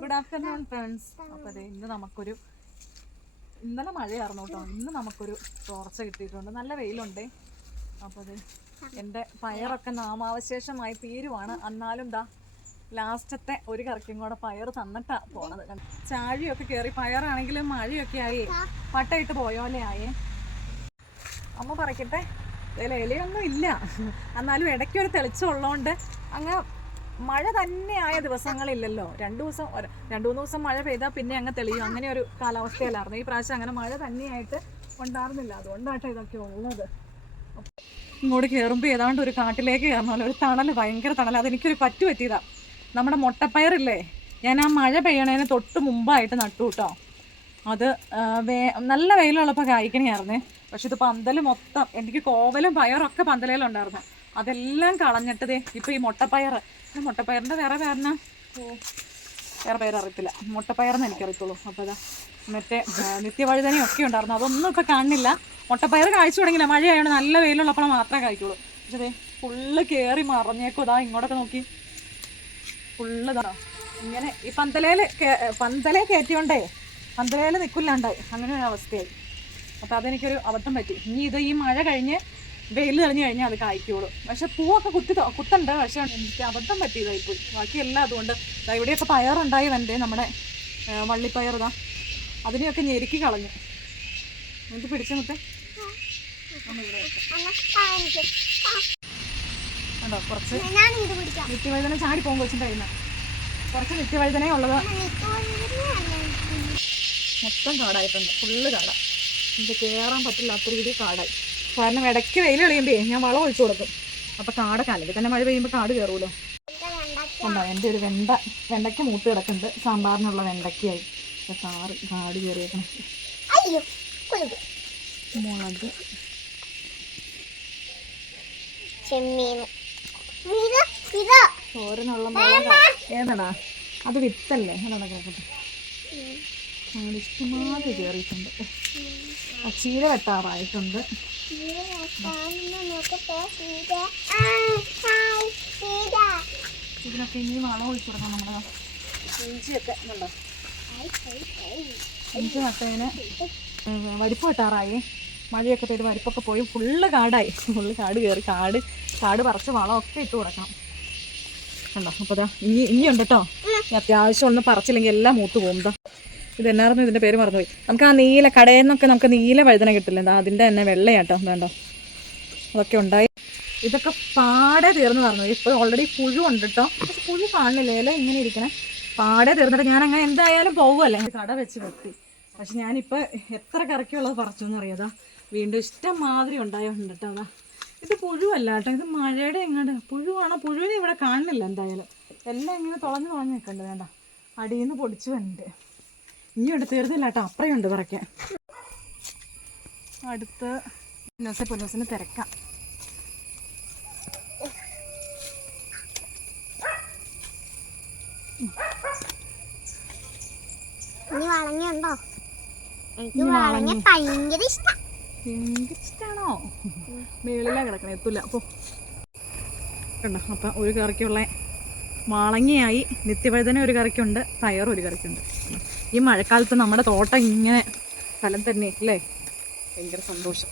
Good afternoon friends. അപ്പോൾ അതെ ഇന്ന് നമുക്കൊരു ഇന്നലെ മഴയായിരുന്നു കേട്ടോ. ഇന്ന് നമുക്കൊരു തോർച്ച കിട്ടിയിട്ടുണ്ട്, നല്ല വെയിലുണ്ട്. അപ്പോൾ അത് എൻ്റെ പയറൊക്കെ നാമാവശേഷമായി തീരുവാണ്. എന്നാലും ദാ ലാസ്റ്റത്തെ ഒരു കറിക്കും കൂടെ പയർ തന്നിട്ടാണ് പോണത്. ചാഴിയൊക്കെ കയറി, പയറാണെങ്കിലും മഴയൊക്കെ ആയി പട്ടയിട്ട് പോയോലെ ആയേ. അമ്മ പറയട്ടെ, ഇലയൊന്നും ഇല്ല, എന്നാലും ഇടയ്ക്കൊരു തെളിച്ചമുള്ളതുകൊണ്ട് അങ്ങ് മഴ തന്നെയായ ദിവസങ്ങളില്ലല്ലോ. 2-3 ദിവസം മഴ പെയ്താൽ പിന്നെ അങ്ങ് തെളിയും, അങ്ങനെ ഒരു കാലാവസ്ഥയിലായിരുന്നു. ഈ പ്രാവശ്യം അങ്ങനെ മഴ തന്നെയായിട്ട് ഉണ്ടായിരുന്നില്ല, അതുകൊണ്ടാട്ടോ ഇതൊക്കെ ഉള്ളത്. ഇങ്ങോട്ട് കയറുമ്പോൾ ഏതാണ്ട് ഒരു കാട്ടിലേക്ക് കയറണമല്ലോ, ഒരു തണൽ, ഭയങ്കര തണൽ. അതെനിക്കൊരു പറ്റിയതാണ്. നമ്മുടെ മുട്ടപ്പയറില്ലേ, ഞാൻ ആ മഴ പെയ്യണതിന് തൊട്ട് മുമ്പായിട്ട് നട്ടു കേട്ടോ. അത് നല്ല വെയിലുള്ളപ്പോൾ കായ്ക്കണയായിരുന്നേ. പക്ഷെ ഇത് പന്തൽ മൊത്തം, എനിക്ക് കോവലും പയറൊക്കെ പന്തലയിലുണ്ടായിരുന്നു, അതെല്ലാം കളഞ്ഞിട്ടതേ ഇപ്പം ഈ മുട്ടപ്പയറിൻ്റെ വേറെ കാരണം വേറെ പേരറിയത്തില്ല, മുട്ടപ്പയറെന്ന് എനിക്കറിയത്തുള്ളൂ. അപ്പോൾ അതാ മറ്റേ നിത്യവഴുതനയൊക്കെ ഉണ്ടായിരുന്നു, അതൊന്നും ഇപ്പം കാണുന്നില്ല. മുട്ടപ്പയർ കായ്ച്ചു തുടങ്ങില്ല, മഴയായതുകൊണ്ട് നല്ല വെയിലുള്ളപ്പോൾ മാത്രമേ കായ്ക്കുള്ളൂ. പക്ഷേ അതെ ഫുള്ള് കയറി മറിഞ്ഞേക്കും. ഇതാ ഇങ്ങോട്ടൊക്കെ നോക്കി, ഫുള്ള് ഇതാ ഇങ്ങനെ ഈ പന്തലേ കയറ്റിയോണ്ടേ പന്തലയിൽ നിൽക്കില്ലാണ്ടായി, അങ്ങനെ ഒരു അവസ്ഥയായി. അപ്പോൾ അതെനിക്കൊരു അബദ്ധം പറ്റി. ഇനി ഈ മഴ കഴിഞ്ഞ് വെയിൽ തെളിഞ്ഞു കഴിഞ്ഞാൽ അത് കായ്ക്കുള്ളൂ. പക്ഷെ പൂവൊക്കെ കുത്തുണ്ട്, പക്ഷെ എനിക്ക് അബദ്ധം പറ്റിയതായിപ്പോയി. ബാക്കിയെല്ലാം അതുകൊണ്ട് ഇവിടെയൊക്കെ പയറുണ്ടായി വൻ്റെ നമ്മുടെ വള്ളിപ്പയർ, ഇതാ അതിനെയൊക്കെ ഞെരുക്കി കളഞ്ഞു. എന്നിട്ട് പിടിച്ചു മുത്തേ ഉണ്ടോ, കുറച്ച് നിത്യവഴുതന ചാടി പോകും കൊച്ചിൻ്റെ കയ്യിൽ നിന്ന്. കുറച്ച് നിത്യവഴുതനേ ഉള്ളത് മൊത്തം കാടായിട്ടുണ്ട്, ഫുള്ള് കാട. എനിക്ക് കയറാൻ പറ്റില്ലാത്ത രീതിയിൽ കാടായി. കാരണം ഇടയ്ക്ക് വെയിൽ തെളിയുമ്പോൾ ഞാൻ വളം ഒഴിച്ചു കൊടുക്കും. അപ്പോൾ കാടൊക്കെ അല്ലെങ്കിൽ തന്നെ മഴ പെയ്യുമ്പോൾ കാട് കയറുമല്ലോ. ഉണ്ടോ, എൻ്റെ ഒരു വെണ്ടയ്ക്ക് മൂത്ത് കിടക്കുന്നുണ്ട്, സാമ്പാറിനുള്ള വെണ്ടയ്ക്കായി. കാട് കയറിയേക്കണം. മുളക്, തോരനുള്ള മുളക് ഏതാടാ, അത് വിത്തല്ലേ, അതാണ് കേൾക്കട്ടെ. അങ്ങനെ ഇഷ്ടമാതിരി കയറിയിട്ടുണ്ട്. ചീര വെട്ടാറായിട്ടുണ്ട്. ഇതിനൊക്കെ ഇനി വളം ഒഴിച്ചു കൊടുക്കണം. നമ്മുടെ ഇഞ്ചിയൊക്കെ ഉണ്ടോ, ഇഞ്ചി നട്ടതിന് വരിപ്പ് വെട്ടാറായി. മഴയൊക്കെ പെയ്ത് വരിപ്പൊക്കെ പോയി, ഫുള്ള് കാടായി. ഫുള്ള് കാട് കയറി, കാട് പറിച്ച് വളമൊക്കെ ഇട്ട് കൊടുക്കണം. കണ്ടോ, അപ്പോൾ അതാ ഇനിയുണ്ട് കേട്ടോ. അത്യാവശ്യം ഒന്നും പറിച്ചില്ലെങ്കിൽ എല്ലാം മൂത്ത് പോകും. ഇതെന്നായിരുന്നു ഇതിൻ്റെ പേര് മറന്നുപോയി. നമുക്ക് ആ നീല കടയിൽ നിന്നൊക്കെ നമുക്ക് നീല വഴുതന കിട്ടില്ല, എന്താ അതിൻ്റെ തന്നെ വെള്ളയാട്ടോ, വേണ്ടോ അതൊക്കെ ഉണ്ടായി. ഇതൊക്കെ പാടെ തീർന്ന് പറഞ്ഞു. ഇപ്പോൾ ഓൾറെഡി പുഴു ഉണ്ട് കേട്ടോ, പക്ഷെ പുഴു കാണില്ല, ഇല ഇങ്ങനെ ഇരിക്കണേ. പാടെ തീർന്നിട്ട് ഞാൻ അങ്ങനെ എന്തായാലും പോകുമല്ലേ, കട വെച്ച് വെട്ടി. പക്ഷെ ഞാനിപ്പോൾ എത്ര കറക്കിയുള്ളത് പറിച്ചു എന്നറിയാതാ, വീണ്ടും ഇഷ്ടം മാതിരി ഉണ്ടായോണ്ട് കേട്ടോ. അതാ ഇത് പുഴുവല്ല കേട്ടോ, ഇത് മഴയുടെ എങ്ങാണ്ട് പുഴുവാണോ, പുഴുവിനെ ഇവിടെ കാണുന്നില്ല. എന്തായാലും എല്ലാം ഇങ്ങനെ തുളഞ്ഞ് നിൽക്കുന്നുണ്ട്, വേണ്ട അടിയിൽ നിന്ന് പൊടിച്ചു വന്നിട്ട്. ഇനിയുണ്ട്, തീർന്നില്ല കേട്ടോ, അപ്പറയുണ്ട് പറിക്കാൻ. അടുത്ത് പുന്നൂസിന് തിരക്കാം. ഇഷ്ടാണോ? മേളിലാ കിടക്കണേ, എത്തൂല അപ്പൊ കണ്ടോ. അപ്പം ഒരു കറിക്കുള്ള മാളങ്ങയായി, നിത്യവഴുതന ഒരു കറിക്കുണ്ട്, പയർ ഒരു കറിക്കുണ്ട്. ഈ മഴക്കാലത്ത് നമ്മുടെ തോട്ടം ഇങ്ങനെ ഫലം തന്നെ അല്ലേ, ഭയങ്കര സന്തോഷം.